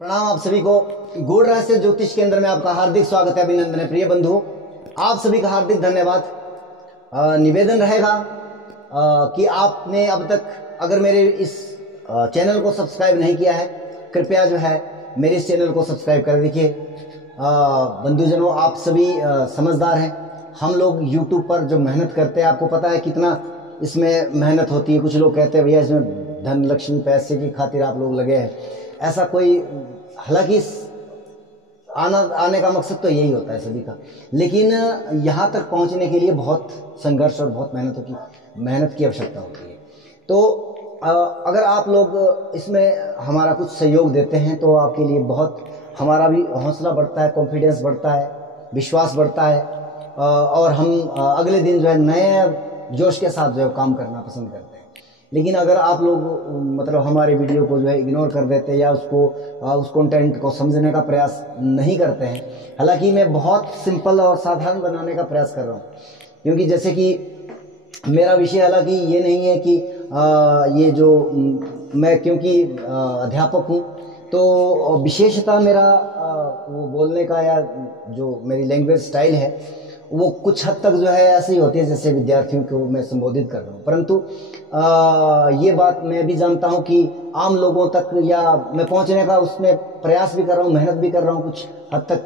प्रणाम आप सभी को। गूढ़ रहस्य ज्योतिष केंद्र में आपका हार्दिक स्वागत है। अभिनंदन है प्रिय बंधुओं, आप सभी का हार्दिक धन्यवाद। निवेदन रहेगा कि आपने अब तक अगर मेरे इस चैनल को सब्सक्राइब नहीं किया है, कृपया जो है मेरे इस चैनल को सब्सक्राइब कर दीजिए। बंधुजनों, आप सभी समझदार हैं। हम लोग YouTube पर जो मेहनत करते हैं, आपको पता है कितना इसमें मेहनत होती है। कुछ लोग कहते हैं भैया इसमें धन लक्ष्मी पैसे की खातिर आप लोग लगे हैं, ऐसा कोई, हालांकि आने का मकसद तो यही होता है सभी का, लेकिन यहाँ तक पहुँचने के लिए बहुत संघर्ष और बहुत मेहनत की आवश्यकता होती है। तो अगर आप लोग इसमें हमारा कुछ सहयोग देते हैं तो आपके लिए बहुत, हमारा भी हौसला बढ़ता है, कॉन्फिडेंस बढ़ता है, विश्वास बढ़ता है और हम अगले दिन जो है नए जोश के साथ जो है काम करना पसंद करते हैं। लेकिन अगर आप लोग मतलब हमारे वीडियो को जो है इग्नोर कर देते हैं या उस कंटेंट को समझने का प्रयास नहीं करते हैं, हालांकि मैं बहुत सिंपल और साधारण बनाने का प्रयास कर रहा हूँ, क्योंकि जैसे कि मेरा विषय हालांकि ये नहीं है कि ये जो मैं, क्योंकि अध्यापक हूँ तो विशेषता मेरा वो बोलने का या जो मेरी लैंग्वेज स्टाइल है वो कुछ हद तक जो है ऐसे ही होती है जैसे विद्यार्थियों को मैं संबोधित कर रहा हूँ। परंतु ये बात मैं भी जानता हूँ कि आम लोगों तक या मैं पहुँचने का उसमें प्रयास भी कर रहा हूँ, मेहनत भी कर रहा हूँ कुछ हद तक,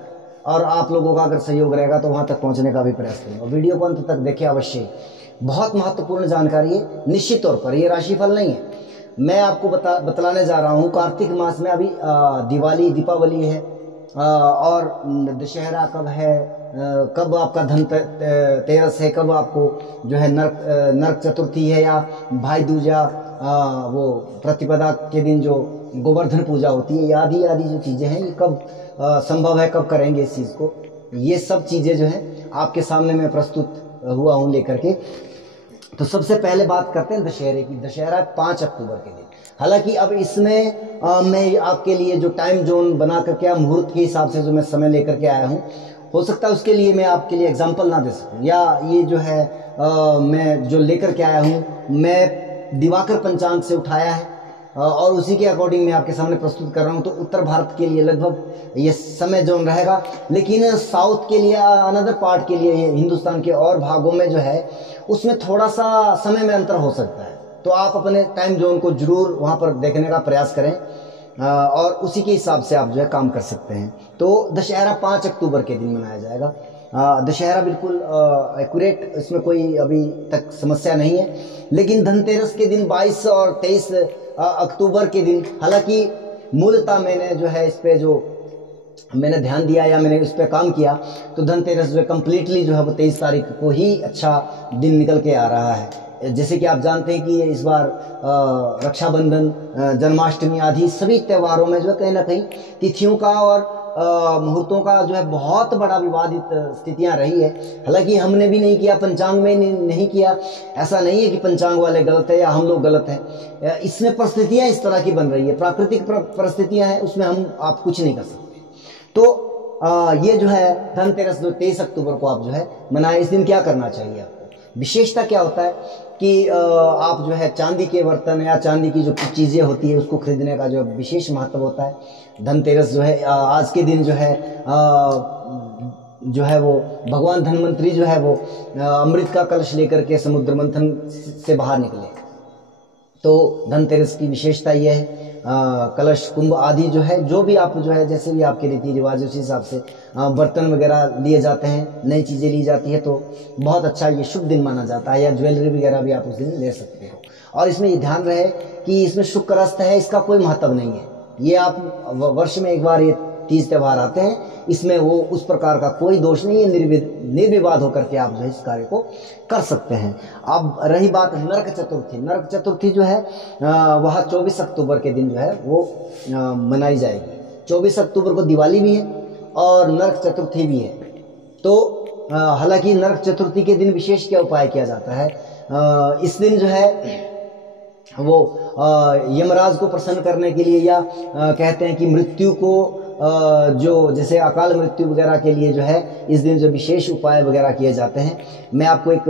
और आप लोगों का अगर सहयोग रहेगा तो वहाँ तक पहुँचने का भी प्रयास करूँगा। वीडियो को अंत तक देखिए अवश्य, बहुत महत्वपूर्ण जानकारी है। निश्चित तौर पर ये राशिफल नहीं है, मैं आपको बतलाने जा रहा हूँ। कार्तिक मास में अभी दीपावली है और दशहरा कब है, कब आपका धनतेरस है, कब आपको जो है नरक चतुर्थी है या भाई दूज या वो प्रतिपदा के दिन जो गोवर्धन पूजा होती है, आदि आदि जो चीज़ें हैं ये कब संभव है, कब करेंगे इस चीज़ को, ये सब चीज़ें जो हैं आपके सामने मैं प्रस्तुत हुआ हूँ लेकर के। तो सबसे पहले बात करते हैं दशहरे की। दशहरा 5 अक्टूबर के दिन। हालांकि अब इसमें मैं आपके लिए जो टाइम जोन बना करके या मुहूर्त के हिसाब से जो मैं समय लेकर के आया हूँ, हो सकता है उसके लिए मैं आपके लिए एग्जाम्पल ना दे सकूँ, या ये जो है मैं जो लेकर के आया हूँ मैं दिवाकर पंचांग से उठाया है और उसी के अकॉर्डिंग मैं आपके सामने प्रस्तुत कर रहा हूँ। तो उत्तर भारत के लिए लगभग ये समय जोन रहेगा, लेकिन साउथ के लिए, अनदर पार्ट के लिए, हिंदुस्तान के और भागों में जो है उसमें थोड़ा सा समय में अंतर हो सकता है। तो आप अपने टाइम जोन को जरूर वहाँ पर देखने का प्रयास करें और उसी के हिसाब से आप जो है काम कर सकते हैं। तो दशहरा 5 अक्टूबर के दिन मनाया जाएगा। दशहरा बिल्कुल एक्यूरेट, इसमें कोई अभी तक समस्या नहीं है। लेकिन धनतेरस के दिन 22 और 23 अक्टूबर के दिन, हालांकि मूलतः मैंने जो है इस पे जो मैंने ध्यान दिया या मैंने इस पे काम किया, तो धनतेरस जो है कम्प्लीटली जो है वो 23 तारीख को ही अच्छा दिन निकल के आ रहा है। जैसे कि आप जानते हैं कि इस बार रक्षाबंधन, जन्माष्टमी आदि सभी त्योहारों में जो है कहीं ना कहीं तिथियों का और मुहूर्तों का जो है बहुत बड़ा विवादित स्थितियां रही है। हालांकि हमने भी नहीं किया, पंचांग में नहीं किया, ऐसा नहीं है कि पंचांग वाले गलत है या हम लोग गलत हैं। इसमें परिस्थितियां इस तरह की बन रही है, प्राकृतिक परिस्थितियां हैं, उसमें आप कुछ नहीं कर सकते। तो ये जो है धनतेरस जो 23 अक्टूबर को आप जो है मनाए। इस दिन क्या करना चाहिए आपको? विशेषता क्या होता है कि आप जो है चांदी के बर्तन या चांदी की जो चीज़ें होती है उसको खरीदने का जो विशेष महत्व होता है। धनतेरस जो है आज के दिन जो है वो भगवान धन्वंतरी जो है वो अमृत का कलश लेकर के समुद्र मंथन से बाहर निकले। तो धनतेरस की विशेषता यह है, कलश कुंभ आदि जो है, जो भी आप जो है जैसे भी आपके रीति रिवाज उस हिसाब से बर्तन वगैरह लिए जाते हैं, नई चीज़ें ली जाती है, तो बहुत अच्छा ये शुभ दिन माना जाता है। या ज्वेलरी वगैरह भी आप उस दिन ले सकते हो। और इसमें ये ध्यान रहे कि इसमें शुक्र अस्त है, इसका कोई महत्व नहीं है। ये आप वर्ष में एक बार ये तीज त्यौहार आते हैं, इसमें वो उस प्रकार का कोई दोष नहीं है, निर्विवाद होकर के आप जो है इस कार्य को कर सकते हैं। अब रही बात नरक चतुर्थी। नरक चतुर्थी जो है वह 24 अक्टूबर के दिन जो है वो मनाई जाएगी। 24 अक्टूबर को दिवाली भी है और नरक चतुर्थी भी है। तो हालांकि नरक चतुर्थी के दिन विशेष क्या उपाय किया जाता है, इस दिन जो है वो यमराज को प्रसन्न करने के लिए, या कहते हैं कि मृत्यु को जो जैसे अकाल मृत्यु वगैरह के लिए जो है इस दिन जो विशेष उपाय वगैरह किए जाते हैं, मैं आपको एक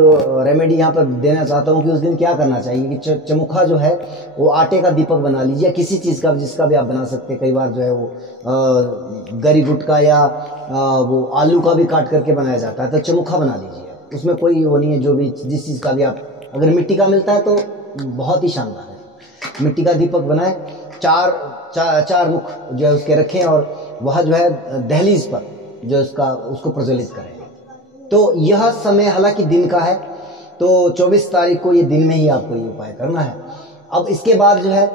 रेमेडी यहाँ पर देना चाहता हूँ कि उस दिन क्या करना चाहिए कि चमुखा जो है वो आटे का दीपक बना लीजिए, किसी चीज़ का जिसका भी आप बना सकते हैं। कई बार जो है वो गरी गुट का या वो आलू का भी काट करके बनाया जाता है, तो चमुखा बना लीजिए, उसमें कोई वो नहीं है। जो भी जिस चीज़ का भी आप, अगर मिट्टी का मिलता है तो बहुत ही शानदार है। मिट्टी का दीपक बनाए, चार मुख जो है उसके रखें और वह जो है दहलीज पर जो उसको प्रज्वलित करें। तो यह समय हालांकि दिन का है, तो 24 तारीख को ये दिन में ही आपको ये उपाय करना है। अब इसके बाद जो है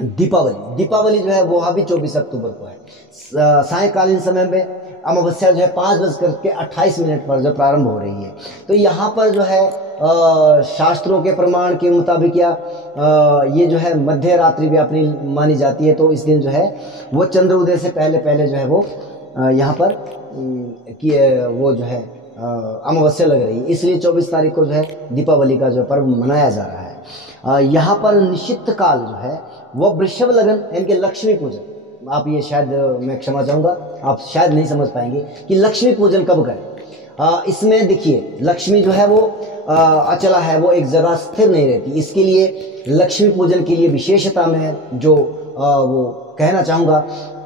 दीपावली जो है वो अभी 24 अक्टूबर को है। सायकालीन समय में अमावस्या जो है 5:28 पर जो प्रारंभ हो रही है। तो यहाँ पर जो है शास्त्रों के प्रमाण के मुताबिक या ये जो है मध्य रात्रि भी अपनी मानी जाती है। तो इस दिन जो है वो चंद्र उदय से पहले जो है वो यहाँ पर वो जो है अमावस्या लग रही है, इसलिए 24 तारीख को जो है दीपावली का जो पर्व मनाया जा रहा है। यहाँ पर निश्चित काल जो है वो वृषभ लगन यानी कि लक्ष्मी पूजन, आप ये शायद मैं क्षमा चाहूँगा, आप शायद नहीं समझ पाएंगे कि लक्ष्मी पूजन कब करें। इसमें देखिए लक्ष्मी जो है वो अचला है, वो एक जगह स्थिर नहीं रहती। इसके लिए लक्ष्मी पूजन के लिए विशेषता में जो वो कहना चाहूँगा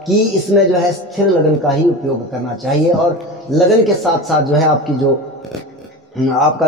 कि इसमें जो है स्थिर लगन का ही उपयोग करना चाहिए, और लगन के साथ साथ जो है आपका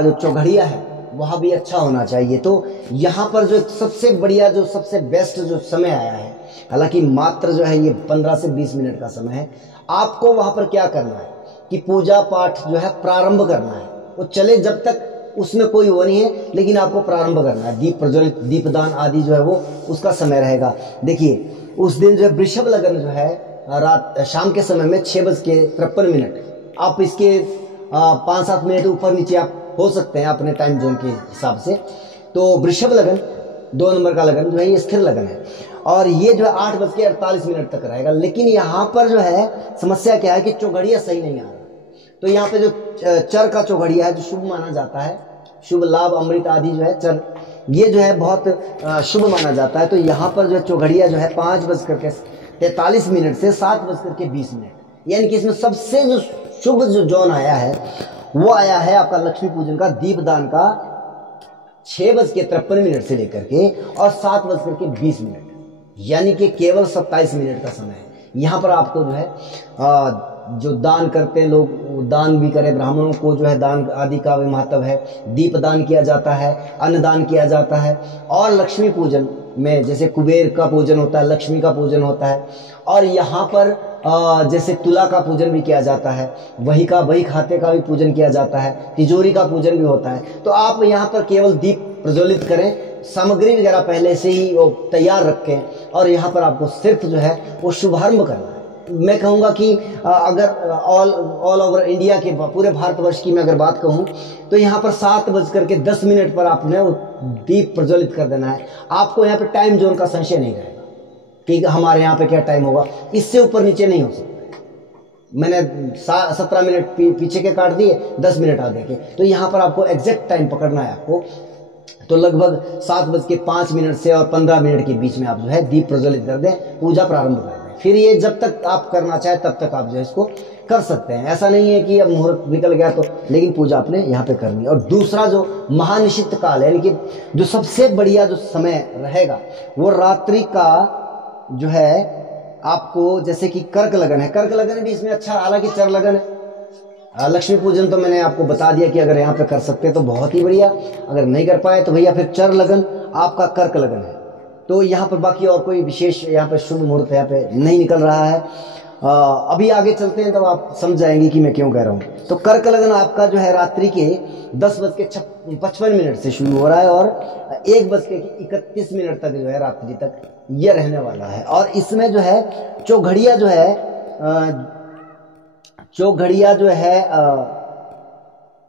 जो चौघड़िया है वह भी अच्छा होना चाहिए। तो यहाँ पर जो सबसे बढ़िया, जो सबसे बेस्ट जो समय आया है, हालांकि मात्र जो है ये 15 से 20 मिनट का समय है। आपको वहाँ पर क्या करना है कि पूजा पाठ जो है प्रारंभ करना है, वो चले जब तक उसमें कोई वो नहीं है, लेकिन आपको प्रारंभ करना है। दीप प्रज्वलित, दीपदान आदि जो है वो उसका समय रहेगा। देखिए उस दिन जो है वृषभ लगन जो है शाम के समय में 6:53, आप इसके 5-7 मिनट ऊपर नीचे आप हो सकते हैं अपने टाइम जोन के हिसाब से। तो वृषभ लगन 2 नंबर का लगन जो है ये स्थिर लगन है, और ये जो है 8:48 तक रहेगा। लेकिन यहाँ पर जो है समस्या क्या है कि चौघड़िया सही नहीं आ रहा। तो यहाँ पे जो चर का चौघड़िया है जो शुभ माना जाता है, शुभ लाभ अमृत आदि जो है चर, ये जो है बहुत शुभ माना जाता है। तो यहाँ पर जो चौघड़िया जो है 5:43 से 7:20, यानी कि इसमें सबसे जो शुभ जो जोन आया है वो आया है आपका लक्ष्मी पूजन का दीपदान का 6:53 से लेकर के और 7:20, यानी कि केवल 27 मिनट का समय है। यहाँ पर आपको जो है जो दान करते हैं लोग, दान भी करें, ब्राह्मणों को जो है दान आदि का भी महत्व है। दीप दान किया जाता है, अन्नदान किया जाता है, और लक्ष्मी पूजन में जैसे कुबेर का पूजन होता है, लक्ष्मी का पूजन होता है, और यहाँ पर जैसे तुला का पूजन भी किया जाता है, वही खाते का भी पूजन किया जाता है, तिजोरी का पूजन भी होता है। तो आप यहाँ पर केवल दीप प्रज्वलित करें, सामग्री वगैरह पहले से ही वो तैयार रखें, और यहाँ पर आपको सिर्फ जो है वो शुभारंभ करना है। मैं कहूँगा कि अगर ऑल ओवर इंडिया के पूरे भारतवर्ष की मैं अगर बात कहूँ तो यहाँ पर 7:10 पर आपने वो दीप प्रज्वलित कर देना है। आपको यहाँ पे टाइम जोन का संशय नहीं रहेगा कि हमारे यहाँ पे क्या टाइम होगा, इससे ऊपर नीचे नहीं हो सकता। मैंने 17 मिनट पीछे के काट दिए, 10 मिनट आगे के, तो यहाँ पर आपको एग्जैक्ट टाइम पकड़ना है आपको। तो लगभग 7:05 से और 15 मिनट के बीच में आप जो है दीप प्रज्वलित कर दें, पूजा प्रारंभ कर दें। फिर ये जब तक आप करना चाहें तब तक आप जो है इसको कर सकते हैं। ऐसा नहीं है कि अब मुहूर्त निकल गया तो, लेकिन पूजा आपने यहाँ पे करनी है। और दूसरा जो महानिशित काल यानी कि जो सबसे बढ़िया जो समय रहेगा वो रात्रि का जो है आपको, जैसे कि कर्क लगन है, कर्क लगन भी इसमें अच्छा, हालांकि चर लगन है। लक्ष्मी पूजन तो मैंने आपको बता दिया कि अगर यहाँ पे कर सकते तो बहुत ही बढ़िया, अगर नहीं कर पाए तो भैया फिर चर लगन आपका कर्क लगन है। तो यहाँ पर बाकी और कोई विशेष यहाँ पे शुभ मुहूर्त यहाँ पे नहीं निकल रहा है। अभी आगे चलते हैं तब आप समझ जाएंगे कि मैं क्यों कह रहा हूँ। तो कर्क लगन आपका जो है रात्रि के 10:55 से शुरू हो रहा है और 1:31 तक जो है रात्रि तक ये रहने वाला है। और इसमें जो है चौघड़िया जो है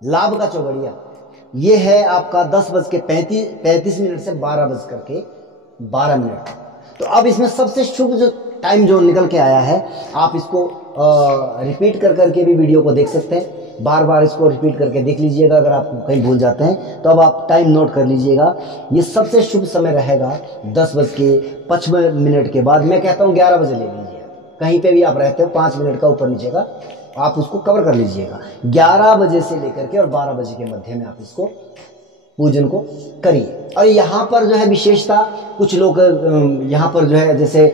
लाभ का चौघड़िया ये है आपका 10:35 से 12:12। तो अब इसमें सबसे शुभ जो टाइम जोन निकल के आया है, आप इसको रिपीट कर करके भी वीडियो को देख सकते हैं, बार बार इसको रिपीट करके देख लीजिएगा। अगर आप कहीं भूल जाते हैं तो अब आप टाइम नोट कर लीजिएगा। ये सबसे शुभ समय रहेगा 10:55 के बाद, मैं कहता हूँ 11 बजे ले लीजिए। कहीं पे भी आप रहते हो 5 मिनट का ऊपर नीचे का आप उसको कवर कर लीजिएगा। 11 बजे से लेकर के और 12 बजे के मध्य में आप इसको पूजन को करिए। और यहाँ पर जो है विशेषता, कुछ लोग यहाँ पर जो है जैसे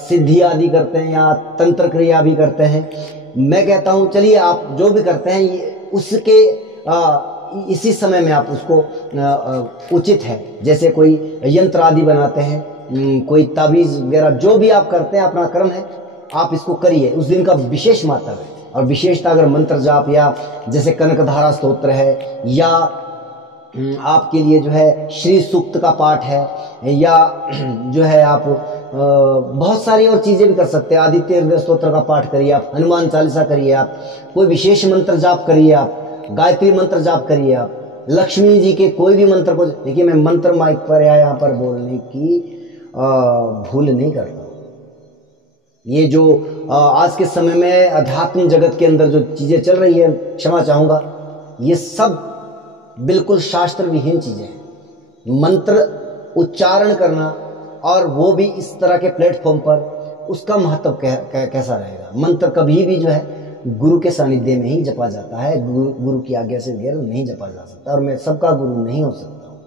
सिद्धि आदि करते हैं या तंत्र क्रिया भी करते हैं। मैं कहता हूँ चलिए आप जो भी करते हैं उसके इसी समय में आप उसको उचित है। जैसे कोई यंत्र आदि बनाते हैं, कोई ताबीज़ वगैरह जो भी आप करते हैं अपना कर्म है, आप इसको करिए। उस दिन का विशेष महत्व है और विशेषता अगर मंत्र जाप या जैसे कनकधारा स्तोत्र है या आपके लिए जो है श्री सूक्त का पाठ है या जो है आप बहुत सारी और चीज़ें भी कर सकते हैं। आदित्य हृदय स्तोत्र का पाठ करिए आप, हनुमान चालीसा करिए आप, कोई विशेष मंत्र जाप करिए आप, गायत्री मंत्र जाप करिए आप, लक्ष्मी जी के कोई भी मंत्र को। देखिए मैं मंत्र माइक पर या यहाँ पर बोलने की भूल नहीं करता। ये जो आज के समय में अध्यात्म जगत के अंदर जो चीज़ें चल रही है, क्षमा चाहूँगा, ये सब बिल्कुल शास्त्र विहीन चीज़ें हैं। मंत्र उच्चारण करना और वो भी इस तरह के प्लेटफॉर्म पर, उसका महत्व कैसा रहेगा। मंत्र कभी भी जो है गुरु के सानिध्य में ही जपा जाता है, गुरु की आज्ञा से बगैर नहीं जपा जा सकता। और मैं सबका गुरु नहीं हो सकता हूँ,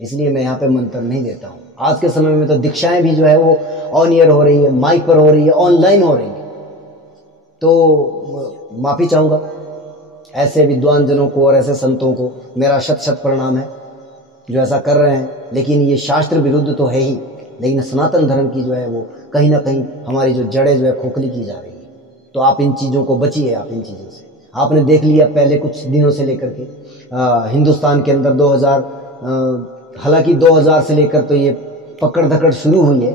इसलिए मैं यहाँ पे मंत्र नहीं देता हूँ। आज के समय में तो दीक्षाएं भी जो है वो ऑन ईयर हो रही है, माइक पर हो रही है, ऑनलाइन हो रही है। तो माफ़ी चाहूँगा ऐसे विद्वान जनों को और ऐसे संतों को, मेरा शत शत प्रणाम है जो ऐसा कर रहे हैं। लेकिन ये शास्त्र विरुद्ध तो है ही, लेकिन सनातन धर्म की जो है वो कहीं ना कहीं हमारी जो जड़ें जो है खोखली की जा रही है। तो आप इन चीज़ों को बचिए, आप इन चीज़ों से। आपने देख लिया पहले कुछ दिनों से लेकर के हिंदुस्तान के अंदर 2000 हालांकि 2000 से लेकर तो ये पकड़ धकड़ शुरू हुई है।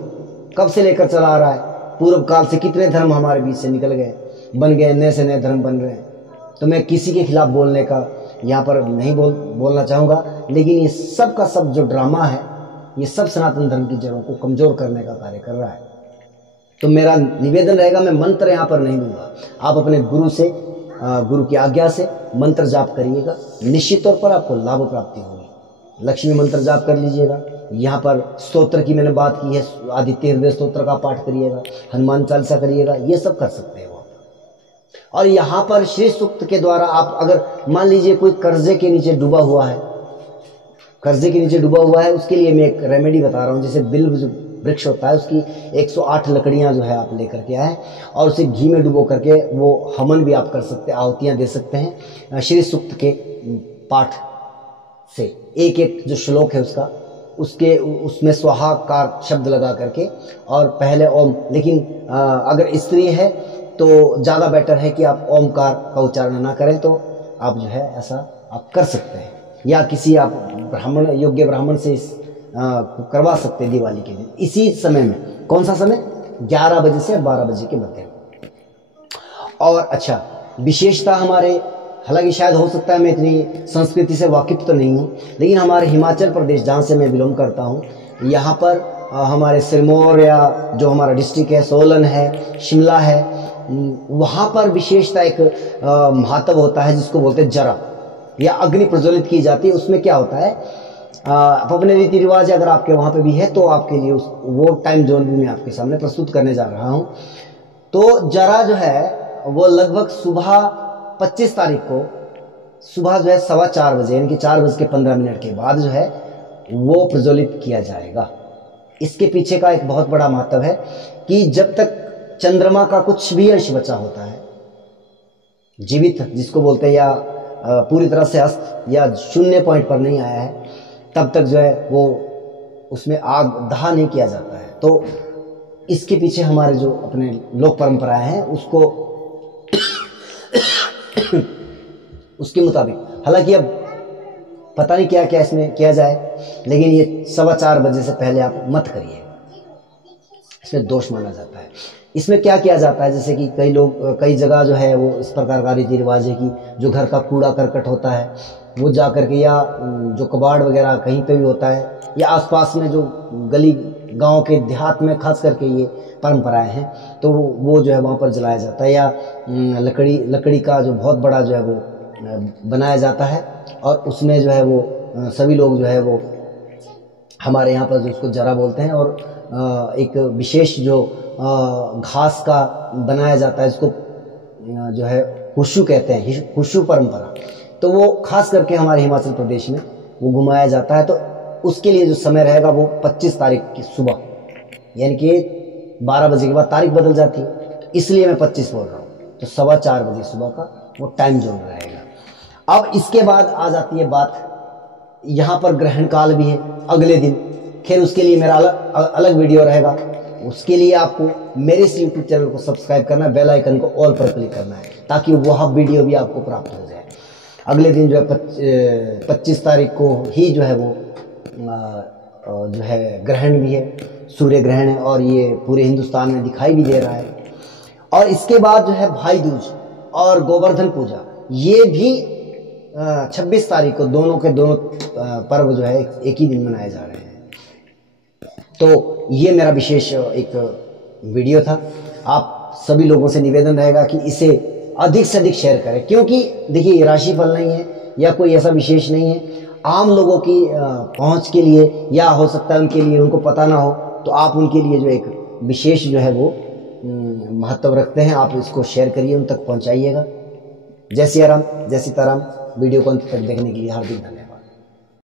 कब से लेकर चला आ रहा है, पूर्व काल से कितने धर्म हमारे बीच से निकल गए, बन गए, नए से नए धर्म बन रहे हैं। तो मैं किसी के खिलाफ बोलने का यहाँ पर नहीं बोलना चाहूँगा, लेकिन ये सब का सब जो ड्रामा है, ये सब सनातन धर्म की जड़ों को कमज़ोर करने का कार्य कर रहा है। तो मेरा निवेदन रहेगा, मैं मंत्र यहाँ पर नहीं दूंगा। आप अपने गुरु से, गुरु की आज्ञा से मंत्र जाप करिएगा, निश्चित तौर पर आपको लाभ प्राप्ति होगी। लक्ष्मी मंत्र जाप कर लीजिएगा। यहाँ पर स्तोत्र की मैंने बात की है, आदित्य हृदय स्तोत्र का पाठ करिएगा, हनुमान चालीसा करिएगा, ये सब कर सकते हैं। और यहाँ पर श्री सूक्त के द्वारा आप अगर मान लीजिए कोई कर्जे के नीचे डूबा हुआ है, कर्जे के नीचे डूबा हुआ है, उसके लिए मैं एक रेमेडी बता रहा हूँ। जैसे बिल्व जो वृक्ष होता है, उसकी 108 लकड़ियाँ जो है आप लेकर के आए और उसे घी में डुबो करके वो हवन भी आप कर सकते हैं, आहुतियाँ दे सकते हैं श्री सूक्त के पाठ से। एक एक जो श्लोक है उसमें स्वाहाकार शब्द लगा करके और पहले ओम, लेकिन अगर स्त्री है तो ज़्यादा बेटर है कि आप ओमकार का उच्चारण ना करें। तो आप जो है ऐसा आप कर सकते हैं, या किसी आप ब्राह्मण, योग्य ब्राह्मण से करवा सकते हैं दिवाली के दिन इसी समय में। कौन सा समय? 11 बजे से 12 बजे के मध्य। और अच्छा, विशेषता हमारे, हालांकि शायद हो सकता है मैं इतनी संस्कृति से वाकिफ तो नहीं हूँ, लेकिन हमारे हिमाचल प्रदेश जहाँ से मैं बिलोंग करता हूँ, यहाँ पर हमारे सिरमौर या जो हमारा डिस्ट्रिक्ट है, सोलन है, शिमला है, वहाँ पर विशेषता एक महत्व होता है जिसको बोलते हैं जरा या अग्नि प्रज्वलित की जाती है। उसमें क्या होता है, अपने रीति रिवाज अगर आपके वहाँ पे भी है तो आपके लिए वो टाइम जोन भी मैं आपके सामने प्रस्तुत करने जा रहा हूँ। तो जरा जो है वो लगभग सुबह 25 तारीख को सुबह जो है 4:15 बजे, यानी कि 4:15 के बाद जो है वो प्रज्वलित किया जाएगा। इसके पीछे का एक बहुत बड़ा महत्व है कि जब तक चंद्रमा का कुछ भी अंश बचा होता है, जीवित जिसको बोलते हैं, या पूरी तरह से अस्त या शून्य पॉइंट पर नहीं आया है, तब तक जो है वो उसमें आग दहा नहीं किया जाता है। तो इसके पीछे हमारे जो अपने लोक परंपराएं हैं उसको उसके मुताबिक, हालांकि अब पता नहीं क्या क्या इसमें किया जाए, लेकिन ये 4:15 बजे से पहले आप मत करिए, इसमें दोष माना जाता है। इसमें क्या किया जाता है, जैसे कि कई जगह जो है वो इस प्रकार का रीति रिवाज है कि जो घर का कूड़ा करकट होता है वो जा करके, या जो कबाड़ वगैरह कहीं पे भी होता है, या आसपास में जो गली गांव के देहात में खास करके ये परंपराएं हैं, तो वो जो है वहाँ पर जलाया जाता है। या लकड़ी का जो बहुत बड़ा जो है वो बनाया जाता है और उसमें जो है वो सभी लोग जो है वो हमारे यहाँ पर जो उसको जरा बोलते हैं, और एक विशेष जो घास का बनाया जाता है, इसको जो है हुशु कहते हैं, हुशु परंपरा। तो वो खास करके हमारे हिमाचल प्रदेश में वो घुमाया जाता है। तो उसके लिए जो समय रहेगा वो 25 तारीख की सुबह, यानी कि 12 बजे के बाद तारीख बदल जाती है, तो इसलिए मैं 25 बोल रहा हूँ। तो 4:15 बजे सुबह का वो टाइम जोन रहेगा। अब इसके बाद आ जाती है बात, यहाँ पर ग्रहण काल भी है अगले दिन। खैर उसके लिए मेरा अलग वीडियो रहेगा। उसके लिए आपको मेरे इस YouTube चैनल को सब्सक्राइब करना है, बेल आइकन को ऑल पर क्लिक करना है, ताकि वह वीडियो भी आपको प्राप्त हो जाए। अगले दिन जो है 25 तारीख को ही जो है वो जो है ग्रहण भी है, सूर्य ग्रहण है, और ये पूरे हिंदुस्तान में दिखाई भी दे रहा है। और इसके बाद जो है भाई दूज और गोवर्धन पूजा, ये भी 26 तारीख को दोनों के दोनों पर्व जो है एक ही दिन मनाए जा रहे हैं। तो ये मेरा विशेष एक वीडियो था। आप सभी लोगों से निवेदन रहेगा कि इसे अधिक से अधिक शेयर करें, क्योंकि देखिए ये राशिफल नहीं है या कोई ऐसा विशेष नहीं है, आम लोगों की पहुंच के लिए, या हो सकता है उनके लिए उनको पता ना हो, तो आप उनके लिए जो एक विशेष जो है वो महत्व रखते हैं। आप इसको शेयर करिए, उन तक पहुंचाइएगा। जय सिया राम, जय सीताराम। वीडियो को अंत तक देखने के लिए हार्दिक धन्यवाद।